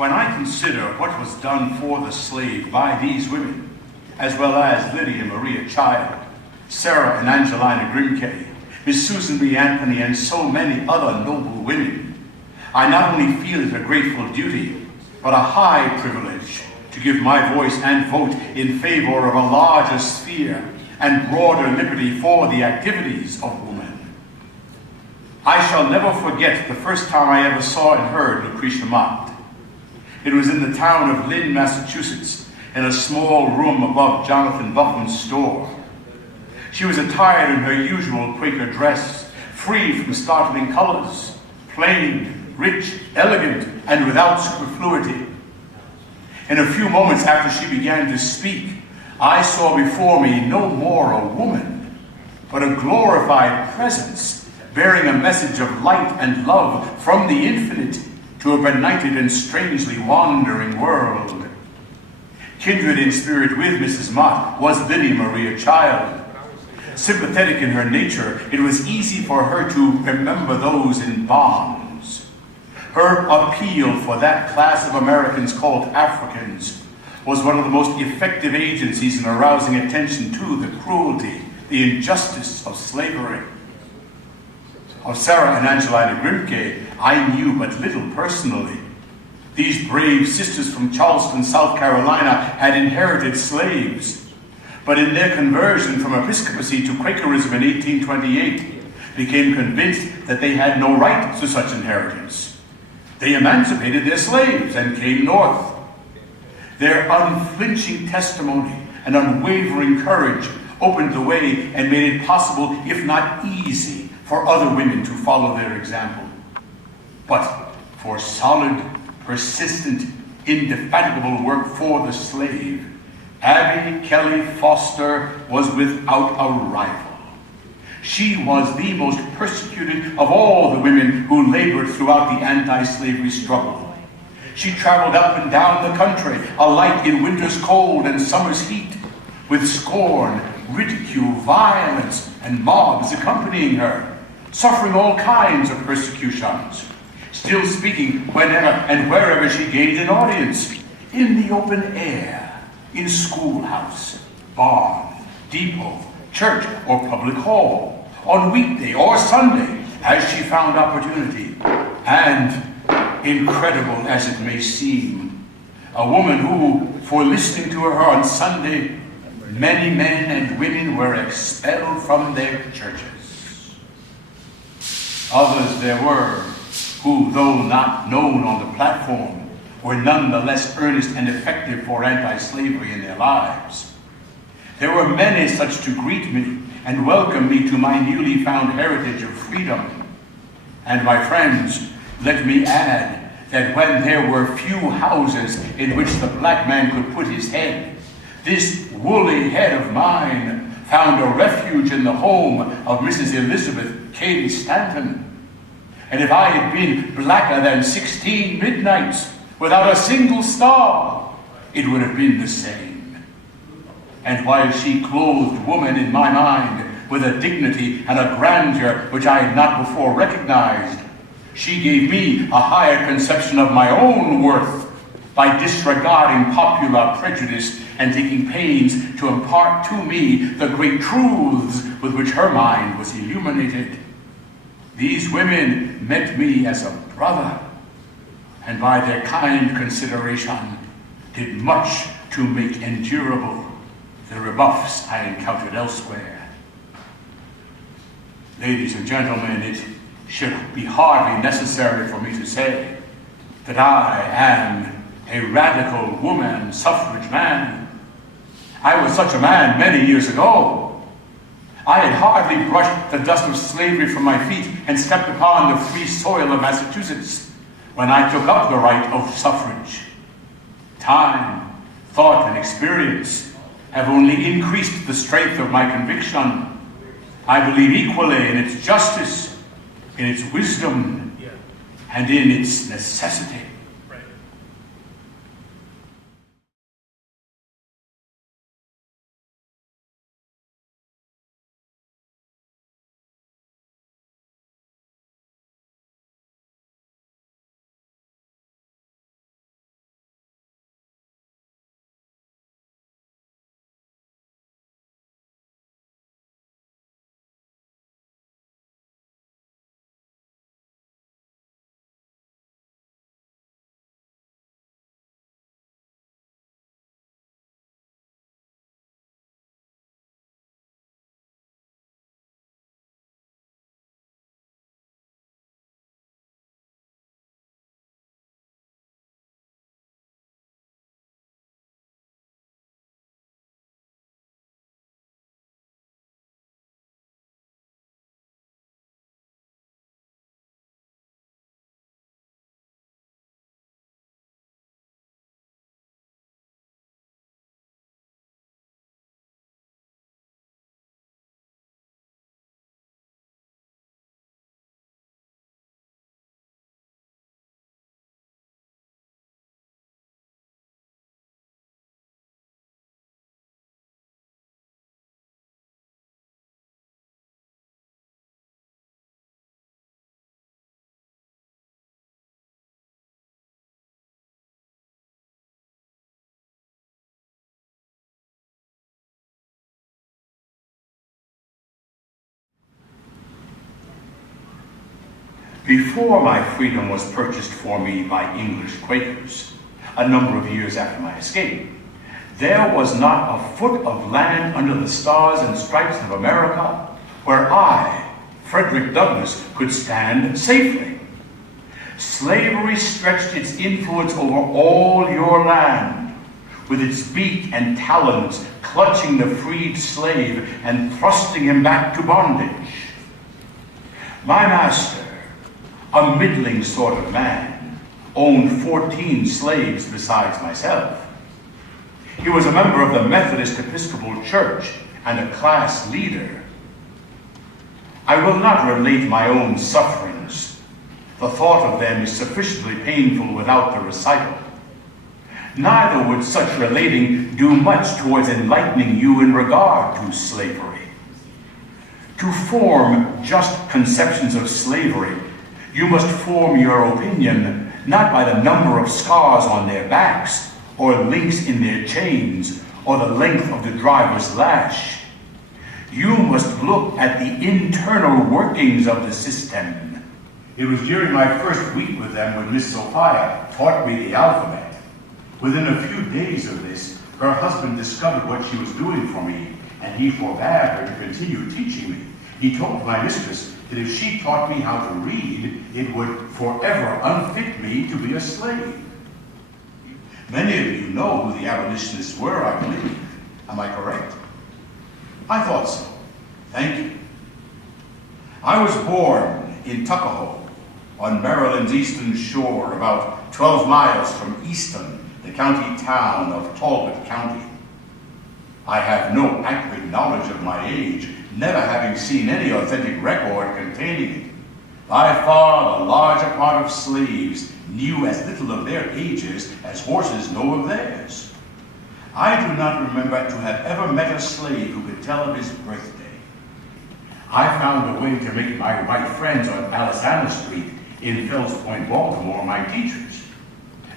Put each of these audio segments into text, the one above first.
When I consider what was done for the slave by these women, as well as Lydia Maria Child, Sarah and Angelina Grimke, Miss Susan B. Anthony, and so many other noble women, I not only feel it a grateful duty, but a high privilege to give my voice and vote in favor of a larger sphere and broader liberty for the activities of women. I shall never forget the first time I ever saw and heard Lucretia Mott. It was in the town of Lynn, Massachusetts, in a small room above Jonathan Buffum's store. She was attired in her usual Quaker dress, free from startling colors, plain, rich, elegant, and without superfluity. In a few moments after she began to speak, I saw before me no more a woman, but a glorified presence bearing a message of light and love from the infinite to a benighted and strangely wandering world. Kindred in spirit with Mrs. Mott was Lydia Maria Child. Sympathetic in her nature, it was easy for her to remember those in bonds. Her appeal for that class of Americans called Africans was one of the most effective agencies in arousing attention to the cruelty, the injustice of slavery. Of Sarah and Angelina Grimke, I knew but little personally. These brave sisters from Charleston, South Carolina, had inherited slaves, but in their conversion from episcopacy to Quakerism in 1828, became convinced that they had no right to such inheritance. They emancipated their slaves and came north. Their unflinching testimony and unwavering courage opened the way and made it possible, if not easy, for other women to follow their example. But for solid, persistent, indefatigable work for the slave, Abby Kelly Foster was without a rival. She was the most persecuted of all the women who labored throughout the anti-slavery struggle. She traveled up and down the country, alike in winter's cold and summer's heat, with scorn, ridicule, violence, and mobs accompanying her, suffering all kinds of persecutions, still speaking whenever and wherever she gained an audience, in the open air, in schoolhouse, barn, depot, church, or public hall, on weekday or Sunday, as she found opportunity. And, incredible as it may seem, a woman who, for listening to her on Sunday, many men and women were expelled from their churches. Others there were who, though not known on the platform, were nonetheless earnest and effective for anti-slavery in their lives. There were many such to greet me and welcome me to my newly found heritage of freedom. And my friends, let me add that when there were few houses in which the black man could put his head, this woolly head of mine found a refuge in the home of Mrs. Elizabeth Cady Stanton. And if I had been blacker than 16 midnights without a single star, it would have been the same. And while she clothed woman in my mind with a dignity and a grandeur which I had not before recognized, she gave me a higher conception of my own worth by disregarding popular prejudice and taking pains to impart to me the great truths with which her mind was illuminated. These women met me as a brother, and by their kind consideration did much to make endurable the rebuffs I encountered elsewhere. Ladies and gentlemen, it should be hardly necessary for me to say that I am a radical woman suffrage man. I was such a man many years ago. I had hardly brushed the dust of slavery from my feet and stepped upon the free soil of Massachusetts when I took up the right of suffrage. Time, thought, and experience have only increased the strength of my conviction. I believe equally in its justice, in its wisdom, and in its necessity. Before my freedom was purchased for me by English Quakers, a number of years after my escape, there was not a foot of land under the stars and stripes of America where I, Frederick Douglass, could stand safely. Slavery stretched its influence over all your land, with its beak and talons clutching the freed slave and thrusting him back to bondage. My master, a middling sort of man, owned 14 slaves besides myself. He was a member of the Methodist Episcopal Church and a class leader. I will not relate my own sufferings. The thought of them is sufficiently painful without the recital. Neither would such relating do much towards enlightening you in regard to slavery. To form just conceptions of slavery, you must form your opinion not by the number of scars on their backs, or links in their chains, or the length of the driver's lash. You must look at the internal workings of the system. It was during my first week with them when Miss Sophia taught me the alphabet. Within a few days of this, her husband discovered what she was doing for me, and he forbade her to continue teaching me. He told my mistress that if she taught me how to read, it would forever unfit me to be a slave. Many of you know who the abolitionists were, I believe. Am I correct? I thought so. Thank you. I was born in Tuckahoe, on Maryland's eastern shore, about 12 miles from Easton, the county town of Talbot County. I have no accurate knowledge of my age, never having seen any authentic record containing it. By far the larger part of slaves knew as little of their ages as horses know of theirs. I do not remember to have ever met a slave who could tell of his birthday. I found a way to make my white friends on Alisana Street in Fells Point, Baltimore, my teachers.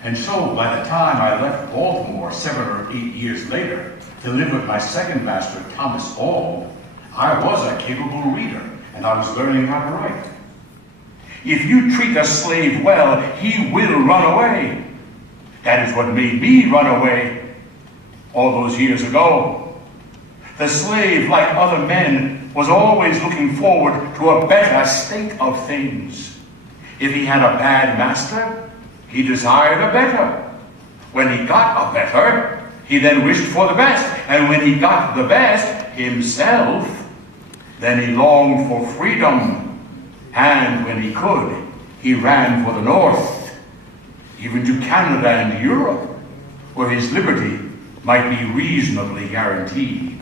And so by the time I left Baltimore 7 or 8 years later to live with my second master, Thomas Auld, I was a capable reader, and I was learning how to write. If you treat a slave well, he will run away. That is what made me run away all those years ago. The slave, like other men, was always looking forward to a better state of things. If he had a bad master, he desired a better. When he got a better, he then wished for the best. And when he got the best himself, then he longed for freedom. And when he could, he ran for the North, even to Canada and Europe, where his liberty might be reasonably guaranteed.